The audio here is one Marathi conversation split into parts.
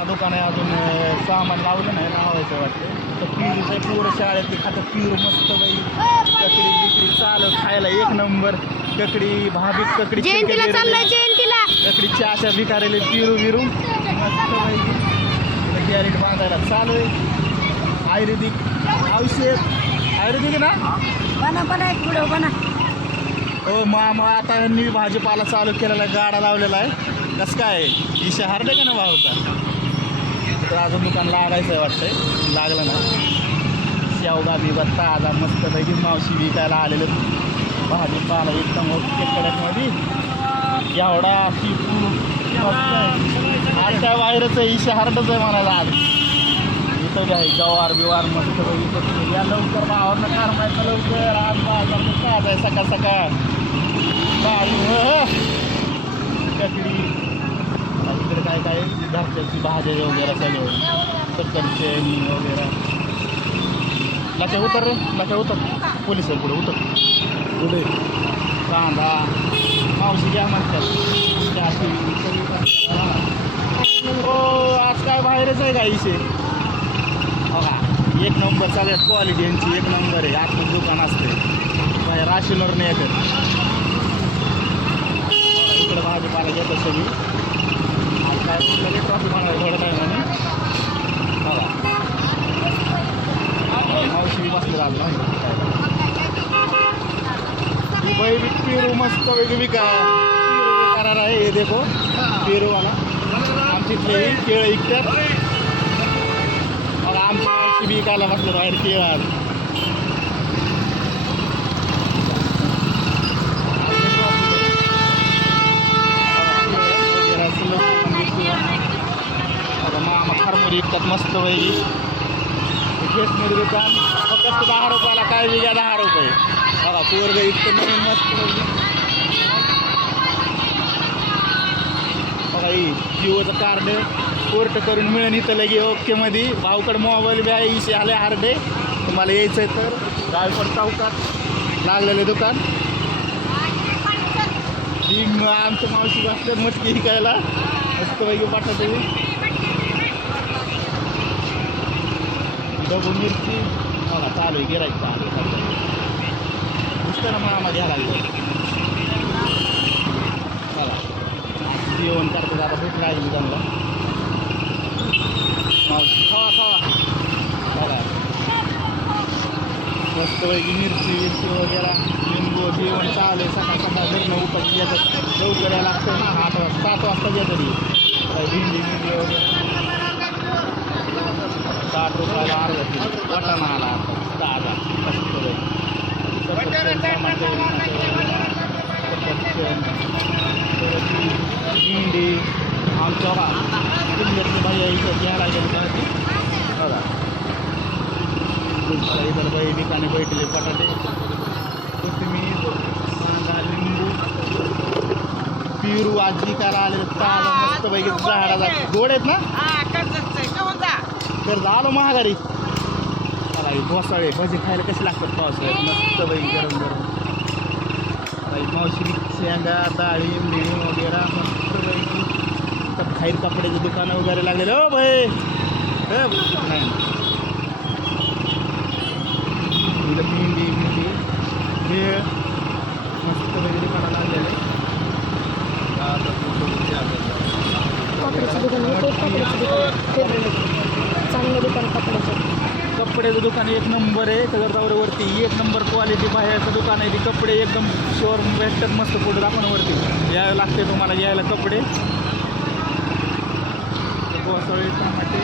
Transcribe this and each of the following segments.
किराणा दुकान आहे अजून सामान लावलं नाही लावायचं वाटतं. तर पिरूचं पोरं शाळेत खातं पिरू मस्त बाई ककडी बिकडी चालत खायला एक नंबर. ककडी भाभी ककडी जयंतीला चाललंय जयंतीला. ककडी चहाच्या भिकारेले पिरू बिरू मस्त बाई कॅरेट बांधायला चालू आहे. आयुर्वेदिक औषध आयुर्वेदिक ना बना एक व्हिडिओ बना. हो मग आता यांनी भाजीपाला चालू केलेला आहे गाडा लावलेला आहे. कसं काय इशा हारडे का ना भाऊ का तर अजून दुकान लागायचं आहे वाटतंय लागलं ना. शेवगा बिगा ताजा मस्तपैकी मावशी विकायला आलेले भाजीपाला एकदम ओके कडकमध्ये एवढा ती मस्त आहे. आज काय बाहेरच आहे इशा हारडच आहे म्हणायला आज इथं बी आहे गवार बिवार मस्त इथं या लवकर भावानं कारमायचं लवकर आज बाजार काय आहे सकाळ सकाळ ककडी इकडे काय काय घरच्याची भाज्या वगैरे सगळं चक्करचे वगैरे लक्ष उतर रे लक्ष उतर पोलिस आहे पुढे उतर पुढे कांदा मावशी घ्या म्हणतात हो आज काय बाहेरच आहे का इशे बघा एक नंबर सगळ्यात क्वालिटी यांची एक नंबर आहे. आतून दुकान असते बाहेर राशनवर नाही येतात. इकडे भाजीपाला घेत सगळी आज काय लगेच ट्रॉफिक होणार थोड्या टायमाने बघा मावशी बसले राहिलं दुबई पेरू मस्त वेगळी करार आहे. हे देखो पेरूवाला आमची इथले केळं विकतात बघा आमची मावशी बी विकायला बसलं बाहेर केळं. मामा फार्मर विकतात मस्त पैकी स्टेशनरी दुकान फक्त 10 रुपयाला काय वेगळ्या 10 रुपये बघा पोरग इतकं नवीन मस्त बघा ही जिओचं कार्ड कोर्ट करून मिळेल इथं लगे ओकेमध्ये. भाऊकडे मोबाईल बी आहे इशे आले हार्डे तुम्हाला यायचं आहे तर गायकवाड चौकात लागलेलं दुकान. ही आमचं मावशी बसलं मटकी विकायला मस्तपैकी बटाटे डबू मिरची बघा चालू आहे गिरायक चालू पुष्कळ मामा घ्यायला लागलं बघा जेवण करतात आता भूक लागली त्यांना मावशी खावा खावा बघा मस्तपैकी मिरची वगैरे लिंबू जेवण चालू आहे. सकाळ सकाळ घरनं उपाशी येतात लवकर यायला लागतं ना 8 वाजता 7 वाजता येतं भेंडी बिंडी वगैरे 60 रुपयाला अर्धा किलो वाटाणा आला ताजा भेंडी आमच्या भाई इथं घ्यायला गेलं बघा इतर बाई ठिकाणी बैठले बटाटे कोथिंबीर कांदा लिंबू पिरू आजी करायला आले ताजा मस्तपैकी झाडाचा गोड आहेत ना कर्ज आलो महागारी मला घोसाळे भजी खायला कसे लागतात पावसाळ्यात मस्तपैकी गरम गरम मावशी शेंगा डाळिंब बिळिंब वगैरे मस्तपैकी खाईल कपड्याची दुकानं वगैरे लागलेले हो भाई नाही भेंडी भेंडी भेळ मस्तपैकी दुकानं लागलेले चांगलं दुकान कपड्याचं दुकान एक नंबर आहे. कदरतावरती एक नंबर क्वालिटी बाहेरचं दुकान आहे. ती कपडे एकदम शुअर भेटतात मस्त पुढे दाखवण्यावरती यायला लागते तुम्हाला घ्यायला कपडे घोसाळे टमाटे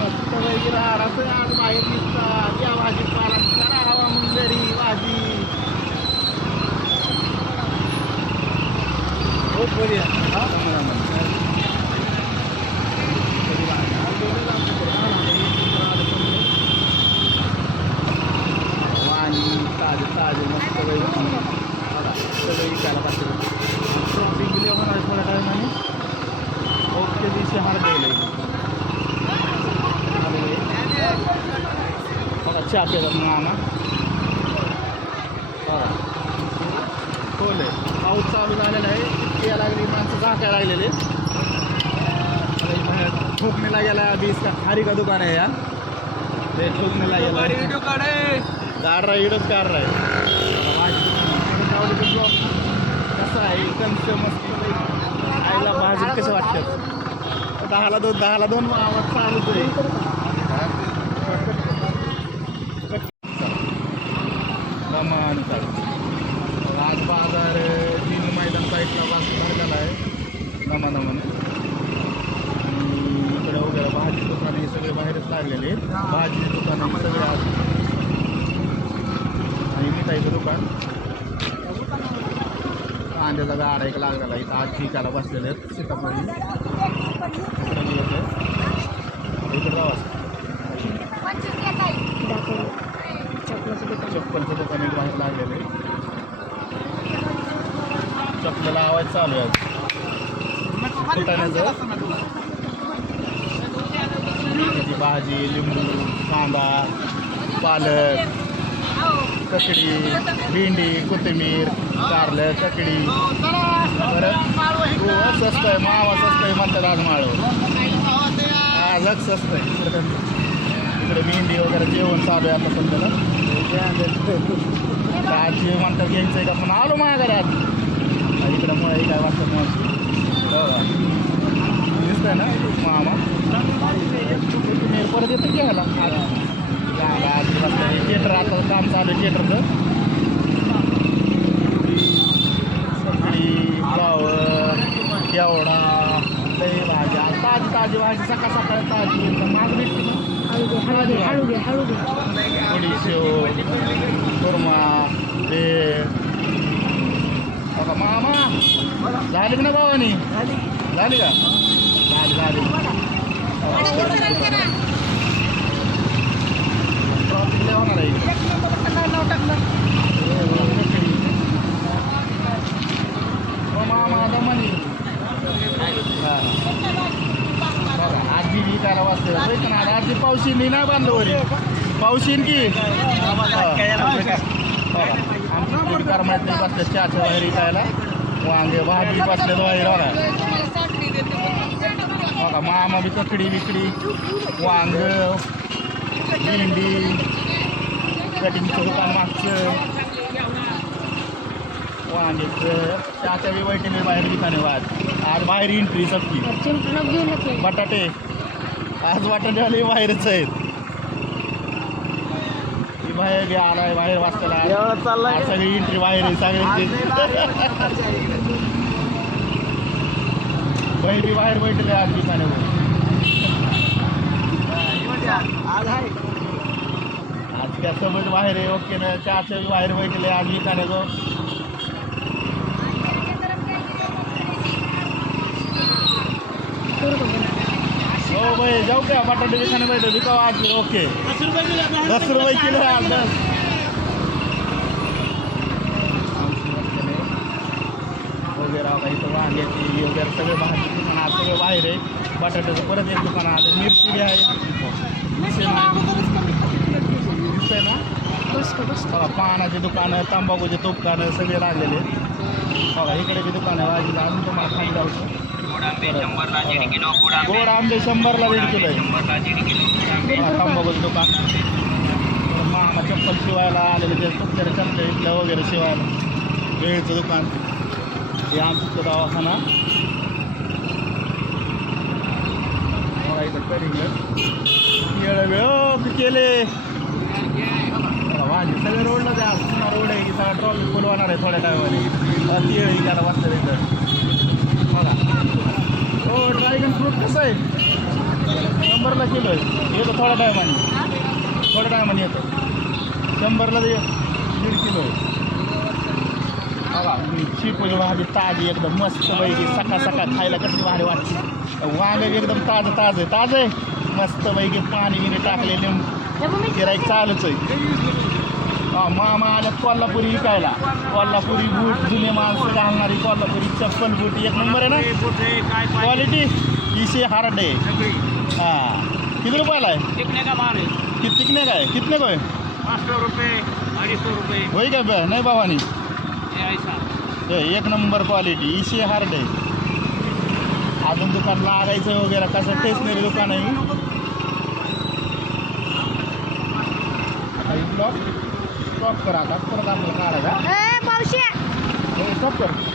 मस्त वगैरे राहतं आज बाहेर निघतात या भाजीपाला करा हवा मुंगरी भाजी खूप बढिया ताजे ताजे मस्त सगळं विकायला पाहिजे शॉपिंग गेले होणार थोड्या टायमाने ओके दिवशी हार गेले बघा चहा पेतात मामा बघा खोल आहे पाऊस चालू झालेला आहे यायला लागली माणसं झाकायला लागलेले बाहेर ठोकनेला गेला अभी इसका खारी का दुकान है यार ते ठोकनेला गेला काढ रहा इडच काढ रहा कसं आहे कंच मस्त आईला भाजी कसं वाटतं 10ला 2 आवाज चालूच आहे प्रमाण चालू आज बाजार 3 मैदान साईडला भरलेला आहे नमाने इकडे वगैरे भाजी दुकाने सगळे बाहेरच लागलेले आहेत भाजी दुकाने सगळे आज आणि मिठाईचं दुकान कांद्याचा गाडा एक लागलेला इथं आज ठिकाला बसलेले आहेत सीताफळी इकडे जावा चप्पलचं दुकान एक बाहेर लागलेलं आहे चप्पल आवाज चालू आहे फुटाण्याचं त्याची भाजी लिंबू कांदा पालक ककडी भेंडी कोथिंबीर कारलं ककडी परत स्वस्त आहे मावा स्वस्त आहे म्हणतात आज माळव आजच स्वस्त आहे इकडे भेंडी वगैरे जेवण चालू आहे आता सध्याला आजी म्हणतात घ्यायचं आहे का पण आलो माझ्या घरात इकडं मुळे काय वाटतं मग दिसतंय ना मामा तुम्ही परत येतो घ्यायला आज थिएटर आता काम चालू आहे थिएटरचं फ्लावर केवडा लई भाजी ताजी भाजी सकाळ ताजी माग भेटते ना बडीशेव कुर्मा भेळ बघा मामा झाली की ना भावानी झाली का झाली ट्रॉफिक लय होणार आहे मामा दमनी बघा आजी विकायला वाजते आजी पावशीनी नाही बांधलं वरी पावशीन की आमची कारमात नाही बसले चहाच्या बाहेर विकायला वांगे भाजी बसले बाहेर बघा मामा बी ककडी विकडी वांग भेंडी कटिंगचं दुकान मागचं वांग्याचं चहाच्या बी वैटीने बाहेर विकाने वाद आज बाहेर एंट्री सबकी बटाटे आज बटाटेवाले बाहेरच आहेत बाहेर बी आलाय बाहेर वाचताला चाललाय सगळी एंट्री बाहेर आहे सगळ्यांची बाहेर बी बाहेर बैठले आज दुकानावर आज त्या सोबत बाहेर आहे ओके ना चहाच्या बी बाहेर बैठले आज दुकानावर हो भाई जाऊ क्या बटाटे विकाने बैठे विकाव आज ओके 10 रुपये किलो आहे आज 10 वगैरे इथं वांग्याची वगैरे सगळे भाजी दुकान आज सगळं बाहेर आहे बटाट्याचं परत एक दुकान आज मिरची बी आहे दिसतंय ना बघा पानाची दुकानं तंबाखूची दुकानं सगळे लागलेले बघा इकडे बी दुकान आहे भाजीला अजून तुम्हाला खाली जाऊचं गोड आंबे 100ला 1.5 किलो आहे तंबाखूचं दुकान मामा चप्पल शिवायला आलेले ते तुमच्या चपल्या इथल्या वगैरे शिवायला वेळचं दुकान हे आमचं दवाखाना मला इथं करिंग वेळ केले भाजी सगळे रोडला द्या पुन्हा रोड आहे की सगळा ट्रॉफिक फुल होणार आहे थोड्या टायमाने तिळ घ्यायला बसलं इथं बघा हो ड्रॅगन फ्रूट कसं आहे 100ला किलो आहे येतो थोड्या टायमाने येतो 100ला 1.5 किलो आहे बघा चिपूची भाजी ताजी एकदम मस्त पैकी सकाळ खायला कसली भारी वाटते वांगे एकदम ताजं मस्त पैकी पाणी बिणी टाकले लिंबू गिराईक चालूच आहे मामा आल्यात कोल्हापुरी विकायला कोल्हापुरी बूट जुने माणसं घालणारी कोल्हापुरी चप्पल बूट 1 नंबर आहे ना क्वालिटी इसे हार्ड आहे हाँ किती रुपयाला आहे टिकने का माल है टिकने का है कितने को है 500 रुपये 250 रुपये वही का नहीं बाबानी ऐसा 1 नंबर क्वालिटी इसे हार्ड है अजून दुकान लागायचं वगैरे कसं स्टेशनरी दुकान आहे आता ब्लॉक स्टॉप करा आता परत आपल्याला काढायचा मावशी स्टॉप कर